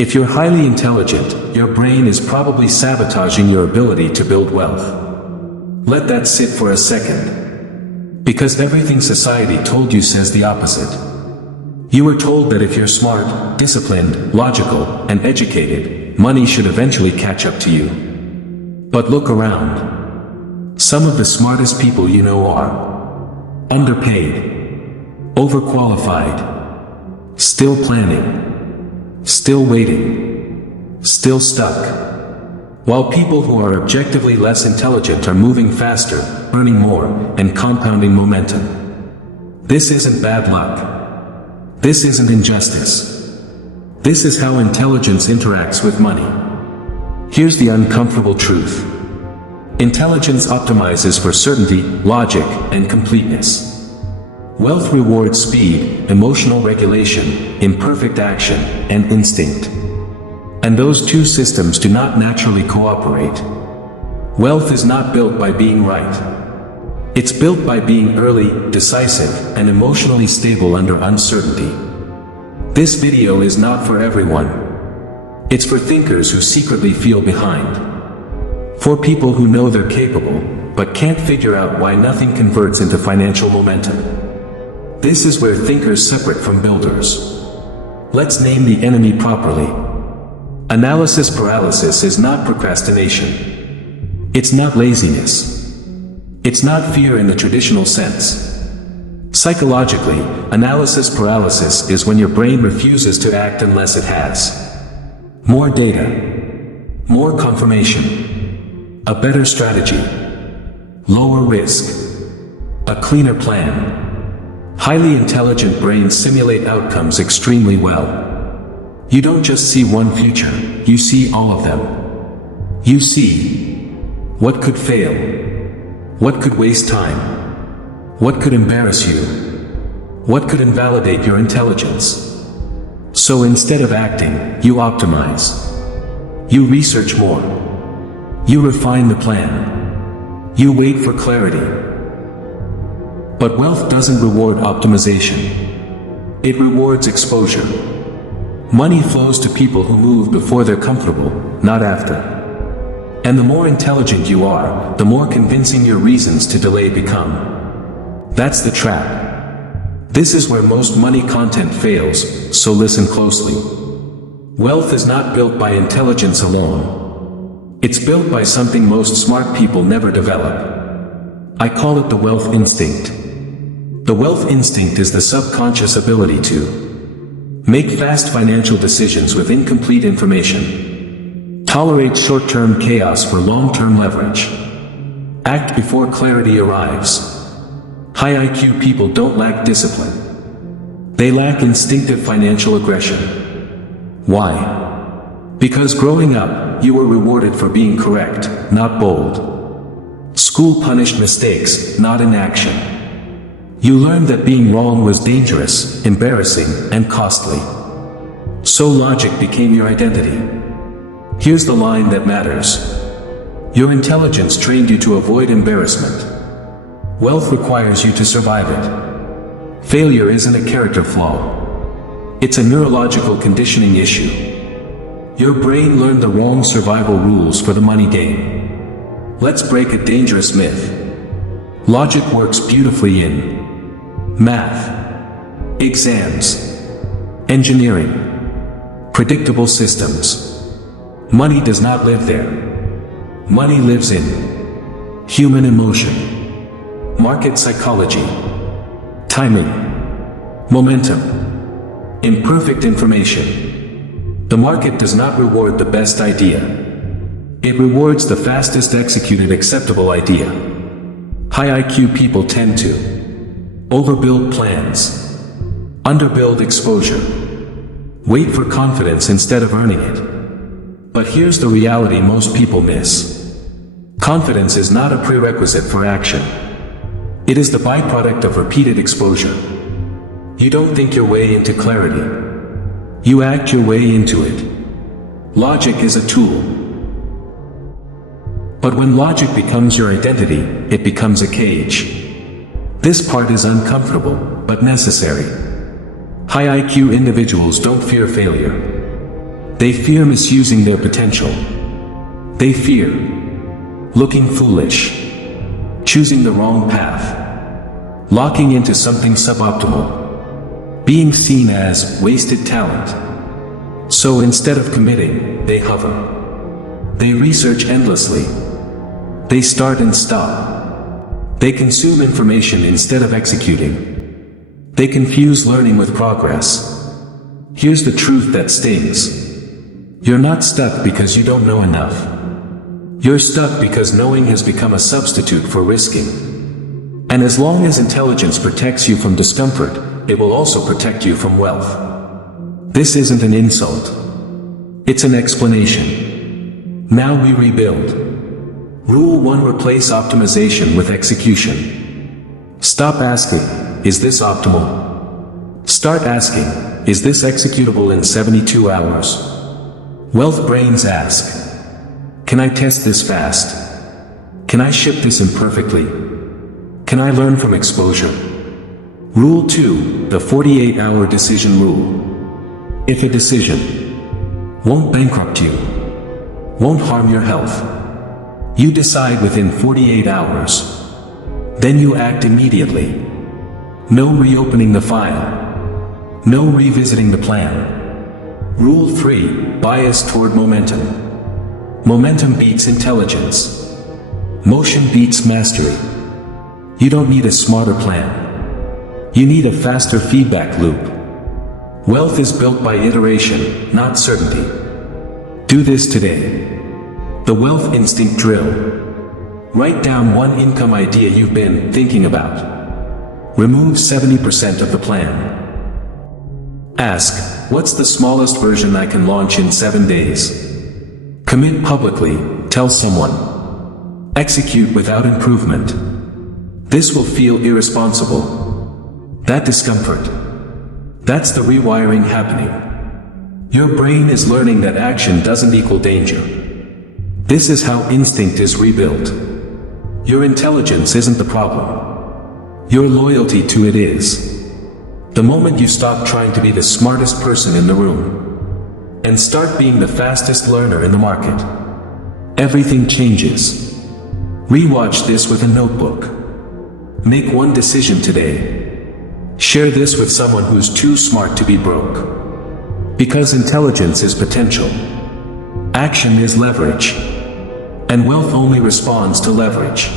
If you're highly intelligent, your brain is probably sabotaging your ability to build wealth. Let that sit for a second. Because everything society told you says the opposite. You were told that if you're smart, disciplined, logical, and educated, money should eventually catch up to you. But look around. Some of the smartest people you know are underpaid, overqualified, still planning, still waiting, still stuck. While people who are objectively less intelligent are moving faster, earning more, and compounding momentum. This isn't bad luck. This isn't injustice. This is how intelligence interacts with money. Here's the uncomfortable truth. Intelligence optimizes for certainty, logic, and completeness. Wealth rewards speed, emotional regulation, imperfect action, and instinct. And those two systems do not naturally cooperate. Wealth is not built by being right. It's built by being early, decisive, and emotionally stable under uncertainty. This video is not for everyone. It's for thinkers who secretly feel behind. For people who know they're capable, but can't figure out why nothing converts into financial momentum. This is where thinkers separate from builders. Let's name the enemy properly. Analysis paralysis is not procrastination. It's not laziness. It's not fear in the traditional sense. Psychologically, analysis paralysis is when your brain refuses to act unless it has more data, more confirmation, a better strategy, lower risk, a cleaner plan. Highly intelligent brains simulate outcomes extremely well. You don't just see one future, you see all of them. You see what could fail, what could waste time, what could embarrass you, what could invalidate your intelligence. So instead of acting, you optimize. You research more. You refine the plan. You wait for clarity. But wealth doesn't reward optimization. It rewards exposure. Money flows to people who move before they're comfortable, not after. And the more intelligent you are, the more convincing your reasons to delay become. That's the trap. This is where most money content fails, so listen closely. Wealth is not built by intelligence alone. It's built by something most smart people never develop. I call it the wealth instinct. The wealth instinct is the subconscious ability to make fast financial decisions with incomplete information. Tolerate short-term chaos for long-term leverage. Act before clarity arrives. High IQ people don't lack discipline. They lack instinctive financial aggression. Why? Because growing up, you were rewarded for being correct, not bold. School punished mistakes, not inaction. You learned that being wrong was dangerous, embarrassing, and costly. So logic became your identity. Here's the line that matters. Your intelligence trained you to avoid embarrassment. Wealth requires you to survive it. Failure isn't a character flaw. It's a neurological conditioning issue. Your brain learned the wrong survival rules for the money game. Let's break a dangerous myth. Logic works beautifully in math, exams, engineering, predictable systems. Money does not live there. Money lives in human emotion, market psychology, timing, momentum, imperfect information. The market does not reward the best idea. It rewards the fastest executed acceptable idea. High IQ people tend to overbuild plans, underbuild exposure, wait for confidence instead of earning it. But here's the reality most people miss. Confidence is not a prerequisite for action. It is the byproduct of repeated exposure. You don't think your way into clarity. You act your way into it. Logic is a tool. But when logic becomes your identity, it becomes a cage. This part is uncomfortable, but necessary. High IQ individuals don't fear failure. They fear misusing their potential. They fear looking foolish, choosing the wrong path, locking into something suboptimal, being seen as wasted talent. So instead of committing, they hover. They research endlessly. They start and stop. They consume information instead of executing. They confuse learning with progress. Here's the truth that stings. You're not stuck because you don't know enough. You're stuck because knowing has become a substitute for risking. And as long as intelligence protects you from discomfort, it will also protect you from wealth. This isn't an insult. It's an explanation. Now we rebuild. Rule 1: replace optimization with execution. Stop asking, is this optimal? Start asking, is this executable in 72 hours? Wealth brains ask, can I test this fast? Can I ship this imperfectly? Can I learn from exposure? Rule 2: the 48-hour decision rule. If a decision won't bankrupt you, won't harm your health, you decide within 48 hours. Then you act immediately. No reopening the file. No revisiting the plan. Rule 3: bias toward momentum. Momentum beats intelligence. Motion beats mastery. You don't need a smarter plan. You need a faster feedback loop. Wealth is built by iteration, not certainty. Do this today. The Wealth Instinct Drill. Write down one income idea you've been thinking about. Remove 70% of the plan. Ask, what's the smallest version I can launch in 7 days? Commit publicly, tell someone. Execute without improvement. This will feel irresponsible. That discomfort. That's the rewiring happening. Your brain is learning that action doesn't equal danger. This is how instinct is rebuilt. Your intelligence isn't the problem. Your loyalty to it is. The moment you stop trying to be the smartest person in the room and start being the fastest learner in the market, everything changes. Rewatch this with a notebook. Make one decision today. Share this with someone who's too smart to be broke. Because intelligence is potential. Action is leverage. And wealth only responds to leverage.